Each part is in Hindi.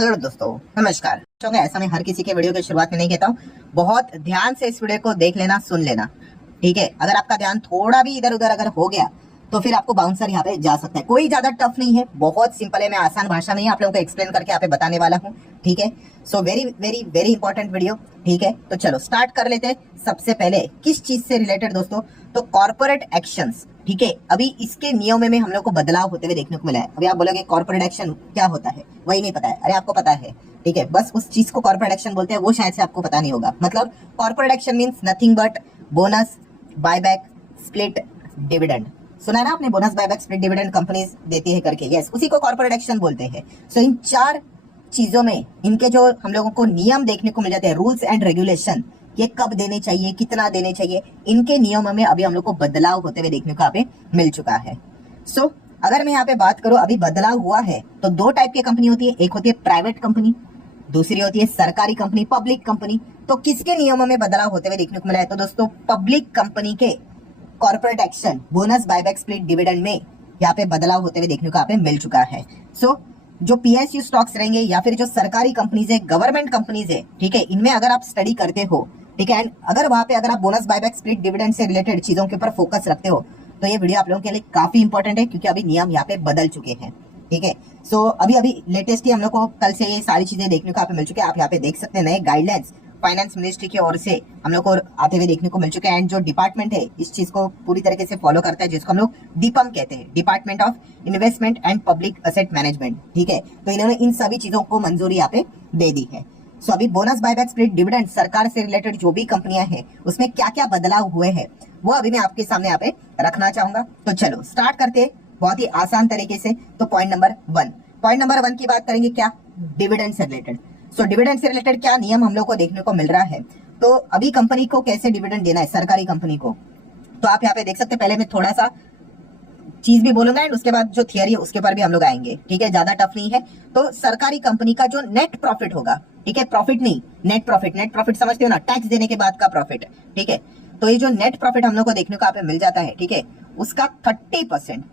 हेलो दोस्तों, नमस्कार। तो ऐसा मैं हर किसी के वीडियो की शुरुआत में नहीं कहता हूँ। बहुत ध्यान से इस वीडियो को देख लेना, सुन लेना, ठीक है। अगर आपका ध्यान थोड़ा भी इधर उधर अगर हो गया तो फिर आपको बाउंसर यहाँ पे जा सकता है। कोई ज्यादा टफ नहीं है, बहुत सिंपल है। मैं आसान भाषा में ही आप लोगों को एक्सप्लेन करके यहाँ पे बताने वाला हूँ, ठीक है। So very very very important video, ठीक है। तो चलो स्टार्ट कर लेते हैं। सबसे पहले किस चीज से रिलेटेड दोस्तों, तो कॉर्पोरेट एक्शंस, ठीक है। अभी इसके नियमों में हम लोग को बदलाव होते हुए देखने को मिला है। अभी आप बोलोगे कॉर्पोरेट एक्शन क्या होता है, वही नहीं पता है। अरे आपको पता है, ठीक है। बस उस चीज को कॉर्पोरेट एक्शन बोलते हैं, वो शायद से आपको पता नहीं होगा। मतलब corporate action means nothing but bonus, buyback, split, dividend. सुना है ना आपने, bonus, buyback, split, dividend companies देती है करके। यस, उसी को कॉर्पोरेट एक्शन बोलते हैं। सो इन चार चीजों में इनके जो हम लोगों को नियम देखने को मिल जाते हैं, रूल्स एंड रेगुलेशन, ये कब देने चाहिए, कितना देने चाहिए, इनके नियमों में अभी हम लोग को बदलाव होते हुए देखने को यहाँ पे मिल चुका है। सो अगर मैं यहाँ पे बात करूं, अभी बदलाव हुआ है तो दो टाइप की कंपनी होती है। एक होती है प्राइवेट कंपनी, दूसरी होती है सरकारी कंपनी, पब्लिक कंपनी। तो किसके नियमों में बदलाव होते हुए देखने को मिला है, तो दोस्तों पब्लिक कंपनी के corporate action, bonus, buyback, split, dividend में यहाँ पे बदलाव होते हुए देखने को यहाँ पे मिल चुका है। सो जो पीएसयू स्टॉक्स रहेंगे या फिर जो सरकारी कंपनीज है, गवर्नमेंट कंपनीज है, ठीक है, इनमें अगर आप स्टडी करते हो, ठीक है, एंड अगर वहां पे अगर आप बोनस, बायबैक, स्प्लिट, डिविडेंड से रिलेटेड चीजों के ऊपर फोकस रखते हो तो ये वीडियो आप लोगों के लिए काफी इंपॉर्टेंट है, क्योंकि अभी नियम यहाँ पे बदल चुके हैं, ठीक है। सो अभी लेटेस्ट ही हम लोग को कल से ये सारी चीजें देखने को यहाँ पे मिल चुके हैं। आप यहाँ पे देख सकते हैं, नए गाइडलाइंस फाइनेंस मिनिस्ट्री की ओर से हम लोग को आते हुए देखने को मिल चुके हैं। एंड जो डिपार्टमेंट है इस चीज को पूरी तरीके से फॉलो करता है, जिसको हम लोग डीपम कहते हैं, department of investment and public asset management, ठीक है। तो इन्होंने इन सभी चीजों को मंजूरी यहाँ पे दे दी है। सो अभी बोनस, बायबैक, स्प्लिट, डिविडेंड, सरकार से रिलेटेड जो भी कंपनियां हैं उसमें क्या क्या बदलाव हुए हैं वो अभी मैं आपके सामने यहाँ पे रखना चाहूंगा। तो चलो स्टार्ट करते हैं बहुत ही आसान तरीके से। तो पॉइंट नंबर वन की बात करेंगे, क्या, डिविडेंड से रिलेटेड। सो डिविडेंड से रिलेटेड क्या नियम हम लोग को देखने को मिल रहा है। तो अभी कंपनी को कैसे डिविडेंड देना है, सरकारी कंपनी को, तो आप यहाँ पे देख सकते हैं। पहले मैं थोड़ा सा चीज भी बोलूंगा एंड उसके बाद जो थियरी है उसके ऊपर भी हम लोग आएंगे, ठीक है, ज्यादा टफ नहीं है। तो सरकारी कंपनी का जो नेट प्रॉफिट होगा, ठीक है, प्रॉफिट नहीं, नेट प्रॉफिट समझते हो ना, टैक्स देने के बाद का प्रॉफिट, ठीक है। तो ये जो नेट प्रॉफिट हम लोग को देखने को यहाँ पे मिल जाता है, ठीक है, उसका 30%,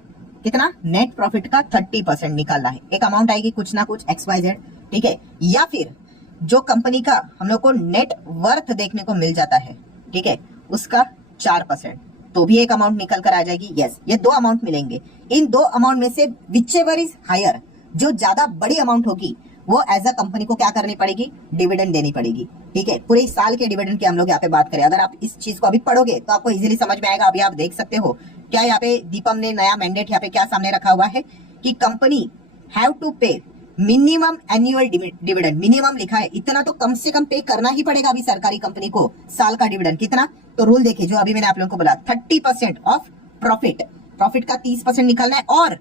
कितना, नेट प्रॉफिट का 30% निकालना है। एक अमाउंट आएगी कुछ ना कुछ XYZ, ठीक है। या फिर जो कंपनी का हम लोग को नेट वर्थ देखने को मिल जाता है, ठीक है, उसका 4%, तो भी एक अमाउंट निकल कर आ जाएगी। यस, ये दो अमाउंट मिलेंगे। इन दो अमाउंट में से विचएवर इज हायर, जो ज्यादा बड़ी अमाउंट होगी वो एज अ कंपनी को क्या करनी पड़ेगी, डिविडेंड देनी पड़ेगी, ठीक है। पूरे साल के डिविडेंड की हम लोग यहाँ पे बात करें, अगर आप इस चीज को अभी पढ़ोगे तो आपको इजीली समझ में आएगा। अभी आप देख सकते हो क्या यहाँ पे दीपम ने नया मैंडेट यहाँ पे क्या सामने रखा हुआ है कि कंपनी हैव टू पे मिनिमम एनुअल डिविडेंड। मिनिमम लिखा है, इतना तो कम से कम पे करना ही पड़ेगा अभी सरकारी कंपनी को साल का डिविडेंड। कितना, तो रूल देखिए जो अभी मैंने आप लोगों को बोला, 30% ऑफ प्रॉफिट का 30% निकलना है और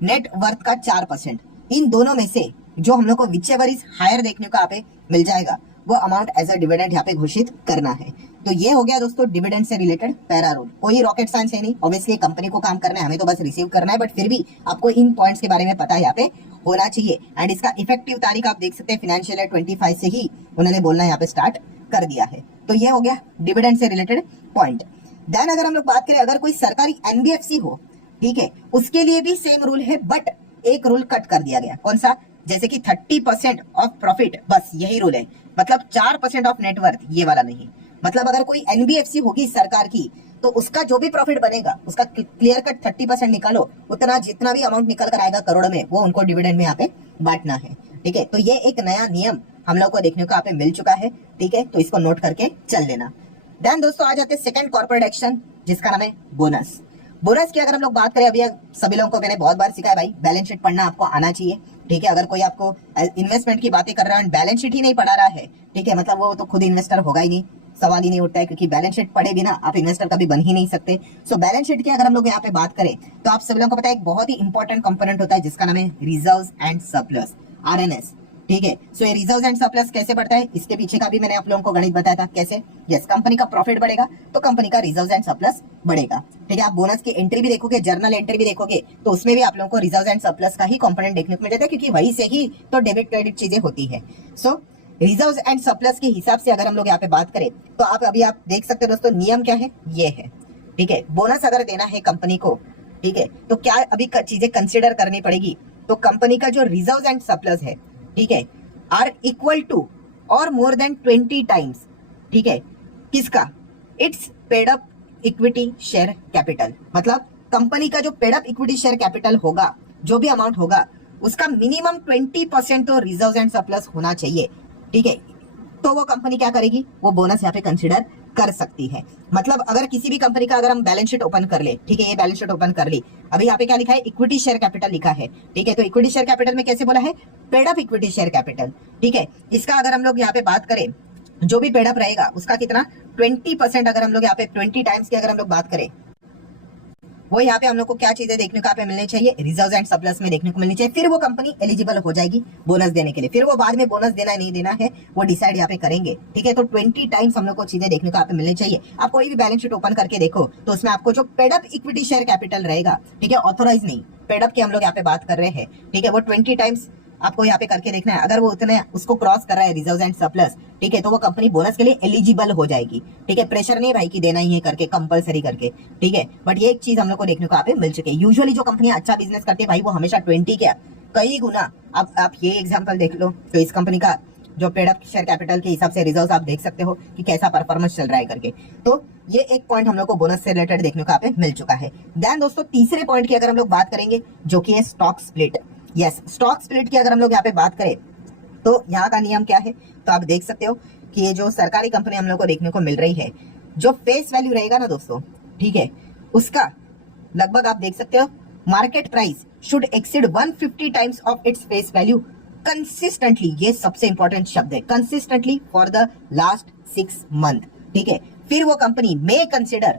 नेट वर्थ का 4%। इन दोनों में से जो हम लोग को विचएवर इज हायर देखने को यहाँ पे मिल जाएगा वो अमाउंट एज अ डिविडेंड यहाँ पे घोषित करना है। तो ये हो गया दोस्तों डिविडेंड से रिलेटेड पैरा रूल। कोई रॉकेट साइंस है नहीं, ऑब्वियसली कंपनी को काम करना है, हमें तो बस रिसीव करना है, बट फिर भी आपको इन पॉइंट्स के बारे में पता यहाँ पे होना चाहिए। एंड इसका इफेक्टिव तारीख आप देख सकते हैं फाइनेंशियल ईयर 25 से ही उन्होंने बोलना यहाँ पे स्टार्ट कर दिया है। तो ये हो गया डिविडेंड से रिलेटेड पॉइंट। देन अगर हम लोग बात करें, अगर कोई सरकारी NBFC हो, ठीक है, उसके लिए भी सेम रूल है, बट एक रूल कट कर दिया गया। कौन सा, जैसे कि 30% ऑफ प्रॉफिट, बस यही रूल है। मतलब 4% ऑफ नेटवर्थ, ये वाला नहीं। मतलब अगर कोई NBFC होगी सरकार की तो उसका जो भी प्रॉफिट बनेगा उसका क्लियर कट 30% निकालो, उतना जितना भी अमाउंट निकल कर आएगा करोड़ में, वो उनको डिविडेंड में यहाँ पे बांटना है, ठीक है। तो ये एक नया नियम हम लोग को देखने को यहाँ पे मिल चुका है, ठीक है। तो इसको नोट करके चल लेना। देन दोस्तों आ जाते हैं सेकंड कॉर्पोरेट एक्शन, जिसका नाम है बोनस। बोनस की अगर हम लोग बात करें, अभी सभी लोगों को मैंने बहुत बार सिखाया भाई, बैलेंस शीट पढ़ना आपको आना चाहिए, ठीक है। अगर कोई आपको इन्वेस्टमेंट की बातें कर रहा है बैलेंस शीट ही नहीं पढ़ा रहा है, ठीक है, मतलब वो तो खुद इन्वेस्टर होगा ही नहीं, सवाल ही नहीं उठता है, क्योंकि बैलेंस शीट पढ़े बिना आप इन्वेस्टर कभी बन ही नहीं सकते। सो बैलेंस शीट की अगर हम लोग यहाँ पे बात करें तो आप सभी लोगों को पता है एक बहुत ही इंपॉर्टेंट कंपोनेंट होता है जिसका नाम है रिजर्व्स एंड सरप्लस, RNS, ठीक है। सो ये रिजर्व्स एंड सरप्लस कैसे बढ़ता है, इसके पीछे का भी मैंने आप लोगों को गणित बताया था कैसे। यस, कंपनी का प्रॉफिट बढ़ेगा तो कंपनी का रिजर्व्स एंड सरप्लस बढ़ेगा, ठीक है। आप बोनस की एंट्री भी देखोगे, जर्नल एंट्री भी देखोगे, तो उसमें भी आप लोगों को रिजर्व्स एंड सरप्लस का ही कंपोनेंट देखने को मिल जाता है, क्योंकि वही से ही तो डेबिट क्रेडिट चीजें होती है। सो रिजर्व्स एंड सरप्लस के हिसाब से अगर हम लोग यहाँ पे बात करें तो आप देख सकते हो दोस्तों, नियम क्या है, ये है, ठीक है। बोनस अगर देना है कंपनी को, ठीक है, तो क्या अभी चीजें कंसिडर करनी पड़ेगी। तो कंपनी का जो रिजर्व्स एंड सरप्लस है, ठीक है, आर इक्वल टू और मोर देन 20 टाइम्स, ठीक है, किसका, it's paid up equity share capital. मतलब कंपनी का जो paid up equity share capital होगा, जो भी अमाउंट होगा, उसका मिनिमम 20% तो रिजर्व एंड सरप्लस होना चाहिए, ठीक है। तो वो कंपनी क्या करेगी, वो बोनस यहाँ पे कंसिडर कर सकती है। मतलब अगर किसी भी कंपनी का अगर हम बैलेंस शीट ओपन कर ले, ठीक है, ये बैलेंस शीट ओपन कर ली, अभी यहाँ पे क्या लिखा है, इक्विटी शेयर कैपिटल लिखा है, ठीक है। तो इक्विटी शेयर कैपिटल में कैसे बोला है, paid up equity share capital, ठीक है। इसका अगर हम लोग यहाँ पे बात करें, जो भी पेड अप रहेगा उसका कितना 20%, अगर हम लोग यहाँ पे 20 टाइम्स की अगर हम लोग बात करें, वो यहाँ पे हम लोग को क्या चीजें देखने को यहाँ पे मिलनी चाहिए, रिजर्व एंड सरप्लस में देखने को मिलनी चाहिए। फिर वो कंपनी एलिजिबल हो जाएगी बोनस देने के लिए। फिर वो बाद में बोनस देना नहीं देना है वो डिसाइड यहाँ पे करेंगे, ठीक है। तो 20 टाइम्स हम लोग को चीजें देखने को यहाँ पे मिलनी चाहिए। आप कोई भी बैलेंस शीट ओपन करके देखो तो उसमें आपको जो paid up equity share capital रहेगा, ठीक है, ऑथोराइज नहीं, पेड अप की हम लोग यहाँ पे बात कर रहे हैं, ठीक है, वो 20 टाइम्स आपको यहाँ पे करके देखना है। अगर वो उतने उसको क्रॉस कर रहा है रिजर्व एंड सरप्लस, ठीक है, तो वो कंपनी बोनस के लिए एलिजिबल हो जाएगी, ठीक है। प्रेशर नहीं भाई कि देना ही है करके कंपलसरी करके, ठीक है। बट ये एक चीज हम लोग को देखने को यहाँ पे मिल चुकी है। यूजुअली जो कंपनियां अच्छा बिजनेस करती है भाई, वो हमेशा 20 क्या कई गुना, अब आप ये एग्जाम्पल देख लो, तो इस कंपनी का जो पेड अप शेयर कैपिटल के हिसाब से रिजर्व आप देख सकते हो कि कैसा परफॉर्मेंस चल रहा है करके। तो ये एक पॉइंट हम लोग को बोनस से रिलेटेड देखने को यहाँ पे मिल चुका है। देन दोस्तों तीसरे पॉइंट की अगर हम लोग बात करेंगे, जो कि है stock split. Yes, stock split की अगर हम लोग यहाँ पे बात करें तो यहाँ का नियम क्या है, तो आप देख सकते हो कि ये जो सरकारी कंपनी हम लोग को देखने को मिल रही है, जो फेस वैल्यू रहेगा ना दोस्तों, ठीक है, उसका लगभग आप देख सकते हो market price should exceed 150 times of its face value consistently. ये सबसे इंपॉर्टेंट शब्द है, consistently for the last 6 month, ठीक है। फिर वो कंपनी में कंसिडर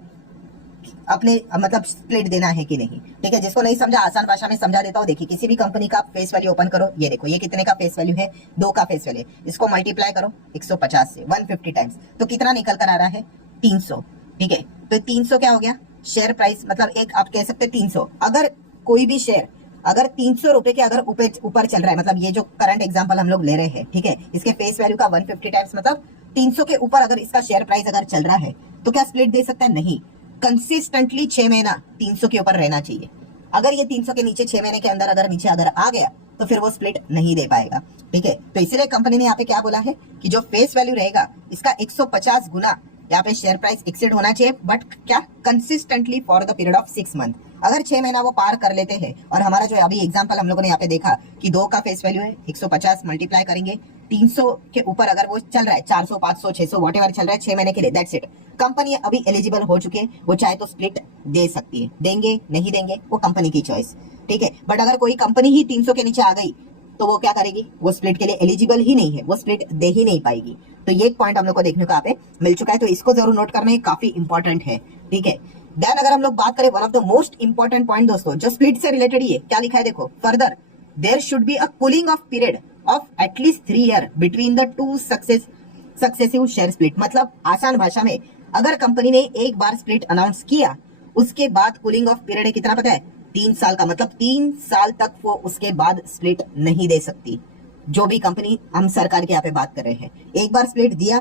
अपने मतलब स्प्लिट देना है कि नहीं, ठीक है। जिसको नहीं समझा आसान भाषा में समझा देता हूँ। देखिए किसी भी कंपनी का फेस वैल्यू ओपन करो, ये देखो ये कितने का फेस वैल्यू है, 2 का फेस वैल्यू है, इसको मल्टीप्लाई करो 150 से 150 टाइम्स, तो कितना निकल कर आ रहा है 300, ठीक है। तो 300 क्या हो गया, शेयर प्राइस, मतलब एक आप कह सकते हैं 300। अगर कोई भी शेयर अगर 300 रुपए के अगर ऊपर चल रहा है, मतलब ये जो करंट एग्जांपल हम लोग ले रहे हैं, ठीक है, इसके फेस वैल्यू का 150 टाइम्स, मतलब 300 के ऊपर अगर इसका शेयर प्राइस अगर चल रहा है, तो क्या स्प्लिट दे सकता है, नहीं। कंसिस्टेंटली 6 महीना 300 के ऊपर रहना चाहिए। अगर ये 300 के नीचे 6 महीने के अंदर अगर नीचे अगर आ गया तो फिर वो स्प्लिट नहीं दे पाएगा, ठीक है। तो इसीलिए कंपनी ने यहाँ पे क्या बोला है कि जो फेस वैल्यू रहेगा इसका 150 गुना यहाँ पे शेयर प्राइस एक्सीड होना चाहिए, बट क्या consistently for the period of 6 month. अगर 6 महीना वो पार कर लेते हैं, और हमारा जो अभी एग्जांपल हम लोगों ने यहाँ पे देखा कि 2 का फेस वैल्यू है, 150 मल्टीप्लाई करेंगे 300 के ऊपर अगर वो चल रहा है, 400 500 600 व्हाटएवर चल रहा है 6 महीने के लिए, दैट्स इट, कंपनी अभी एलिजिबल हो चुके हैं। वो चाहे तो स्प्लिट दे सकती है, देंगे नहीं देंगे वो कंपनी की चॉइस, ठीक है। बट अगर कोई कंपनी ही 300 के नीचे आ गई तो वो क्या करेगी, वो स्प्लिट के लिए एलिजिबल ही नहीं है, वो स्प्लिट दे ही नहीं पाएगी। तो ये एक पॉइंट हम लोग को देखने को यहाँ पे मिल चुका है, तो इसको जरूर नोट करना है, काफी इंपॉर्टेंट है, ठीक है। देन अगर हम लोग बात करें one of the most important point दोस्तों, जो स्प्लिट से रिलेटेड ही है, क्या लिखा है देखो, further there should be a cooling off period of at least 3 year between the 2 successive share split. मतलब आसान भाषा में अगर कंपनी ने एक बार स्प्लिट अनाउंस किया, उसके बाद कूलिंग ऑफ पीरियड कितना पता है, 3 साल का। मतलब 3 साल तक वो उसके बाद स्प्लिट नहीं दे सकती। जो भी कंपनी हम सरकार के यहाँ पे बात कर रहे हैं, एक बार स्प्लिट दिया,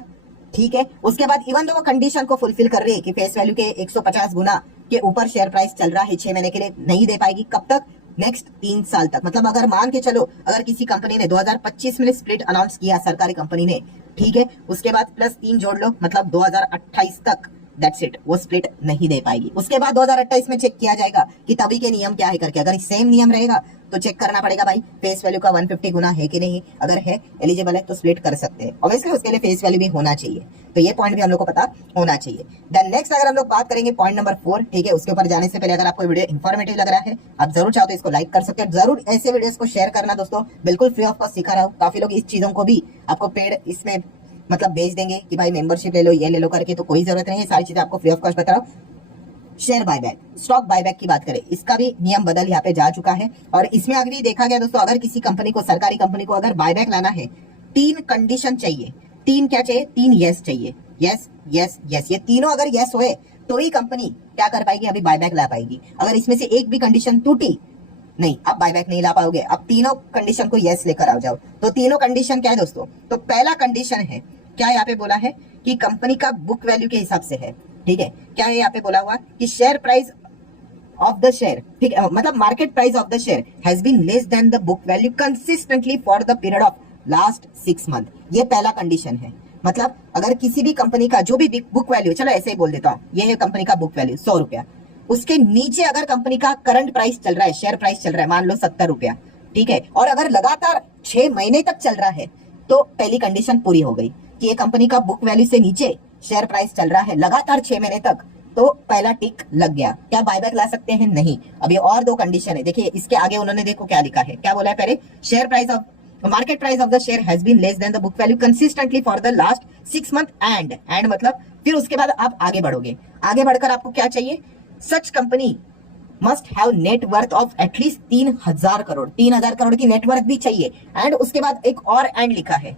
ठीक है, उसके बाद इवन तो वो कंडीशन को फुलफिल कर रही है कि फेस वैल्यू के 150 गुना के ऊपर शेयर प्राइस चल रहा है 6 महीने के लिए, नहीं दे पाएगी। कब तक, नेक्स्ट 3 साल तक। मतलब अगर मान के चलो अगर किसी कंपनी ने 2025 में स्प्लिट अनाउंस किया सरकारी कंपनी ने, ठीक है, उसके बाद प्लस 3 जोड़ लो, मतलब 2028 तक, दैट्स इट, वो स्प्लिट नहीं दे पाएगी। उसके बाद 2028 में चेक किया जाएगा कि तभी के नियम क्या है करके। अगर सेम नियम रहेगा तो चेक करना पड़ेगा भाई फेस वैल्यू का 150 गुना है कि नहीं, अगर है एलिजिबल है तो स्प्लिट कर सकते हैं। ऑब्वियसली उसके लिए फेस वैल्यू भी होना चाहिए, तो ये पॉइंट भी हम लोग को पता होना चाहिए। देन नेक्स्ट अगर हम लोग बात करेंगे पॉइंट नंबर 4, ठीक है, उसके ऊपर जाने से पहले अगर आपको वीडियो इन्फॉर्मेटिव लग रहा है, आप जरूर चाहो तो इसको लाइक कर सकते हो। जरूर ऐसे वीडियोस को शेयर करना दोस्तों, बिल्कुल फ्री ऑफ कॉस्ट सिखा रहा हूँ। काफी लोग इस चीजों को भी आपको पेड इसमें मतलब बेच देंगे कि भाई मेंबरशिप ले लो, ये ले लो करके, तो कोई जरूरत नहीं है, सारी चीजें आपको फ्री ऑफ कॉस्ट बता रहा हूँ। शेयर बायबैक, स्टॉक बायबैक की बात करें, इसका भी नियम बदल यहाँ पे जा चुका है। और इसमें अगर ये देखा गया दोस्तों, अगर किसी कंपनी को, सरकारी कंपनी को अगर बायबैक लाना है, 3 कंडीशन चाहिए। 3 क्या चाहिए, 3 यस चाहिए, यस यस यस। ये तीनों अगर यस हुए तो ही कंपनी क्या कर पाएगी, अभी बायबैक ला पाएगी। अगर इसमें से एक भी कंडीशन टूटी, नहीं, आप बायबैक नहीं ला पाओगे। आप तीनों कंडीशन को यस लेकर आ जाओ। तो तीनों कंडीशन क्या है दोस्तों, तो पहला कंडीशन है, क्या यहाँ पे बोला है कि कंपनी का बुक वैल्यू के हिसाब से है, ठीक है। क्या है यहाँ पे बोला हुआ कि share price of the share, ठीक है, मतलब market price of the share has been less than the book value consistently for the period of last 6 month, ये पहला कंडीशन है। मतलब अगर किसी भी कंपनी का जो भी बुक वैल्यू, चलो ऐसे ही बोल देता हूँ, ये है कंपनी का बुक वैल्यू 100 रुपया, उसके नीचे अगर कंपनी का करंट प्राइस चल रहा है, शेयर प्राइस चल रहा है मान लो 70 रुपया, ठीक है, और अगर लगातार 6 महीने तक चल रहा है, तो पहली कंडीशन पूरी हो गई कि ये कंपनी का बुक वैल्यू से नीचे शेयर प्राइस चल रहा है लगातार 6 महीने तक, तो पहला टिक लग गया। क्या बायबैक ला सकते हैं? नहीं। अभी और 2 कंडीशन है, देखिए इसके आगे उन्होंने देखो क्या लिखा है, क्या बोला है पहले, share price of market price of the share has been less than the book value consistently for the last 6 month and मतलब फिर उसके बाद आप आगे बढ़ोगे, आगे बढ़कर आपको क्या चाहिए, such company must have net worth of at least 3000 crore, 3000 crore की नेटवर्थ भी चाहिए। एंड उसके बाद एक और एंड लिखा है,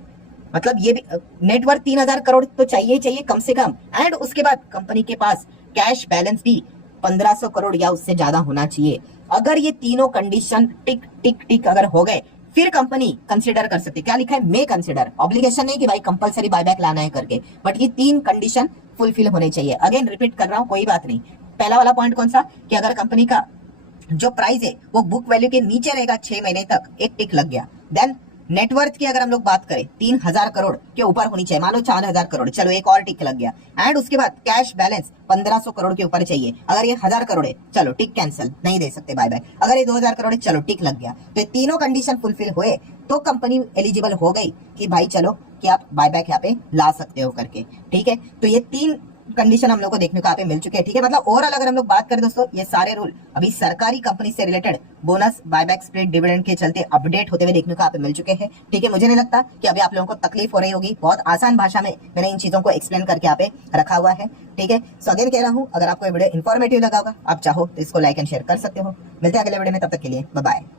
मतलब ये भी नेटवर्थ 3000 करोड़ तो चाहिए चाहिए कम से कम, एंड उसके बाद कंपनी के पास कैश बैलेंस भी 1500 करोड़ या उससे ज्यादा होना चाहिए। अगर ये तीनों कंडीशन टिक टिक टिक अगर हो गए, फिर कंपनी कंसीडर कर सकती है। क्या लिखा है, मे कंसीडर, ऑब्लिगेशन नहीं कि भाई कंपलसरी बायबैक लाना है करके, बट ये 3 कंडीशन फुलफिल होने चाहिए। अगेन रिपीट कर रहा हूं, कोई बात नहीं। पहला वाला पॉइंट कौन सा, कि अगर कंपनी का जो प्राइस है वो बुक वैल्यू के नीचे रहेगा 6 महीने तक, एक टिक लग गया। देन नेटवर्थ की अगर हम लोग बात करें 3000 करोड़ के ऊपर होनी चाहिए, मान लो 4000 करोड़, चलो एक और टिक लग गया। एंड उसके बाद कैश बैलेंस 1500 करोड़ के ऊपर चाहिए। अगर ये 1000 करोड़ है, चलो टिक कैंसिल, नहीं दे सकते बाय बाय। अगर ये 2000 करोड़ है, चलो टिक लग गया। तो ये तीनों कंडीशन फुलफिल हुए तो कंपनी एलिजिबल हो गई कि भाई चलो कि आप बायबैक यहाँ पे ला सकते हो करके, ठीक है। तो ये 3 कंडीशन हम लोग को देखने को यहाँ पे मिल चुके हैं, ठीक है। मतलब ओवरऑल अगर हम लोग बात करें दोस्तों, ये सारे रूल अभी सरकारी कंपनी से related bonus, buyback, split, dividend के चलते अपडेट होते हुए देखने को यहाँ पे मिल चुके हैं, ठीक है। मुझे नहीं लगता कि अभी आप लोगों को तकलीफ हो रही होगी, बहुत आसान भाषा में मैंने इन चीजों को एक्सप्लेन करके यहाँ पे रखा हुआ है, ठीक है। सो अगेन कह रहा हूँ, अगर आपको ये वीडियो इन्फॉर्मेटिव लगा होगा, आप चाहो तो इसको लाइक एंड शेयर कर सकते हो। मिलते हैं अगले वीडियो में, तब तक के लिए बाय बाय।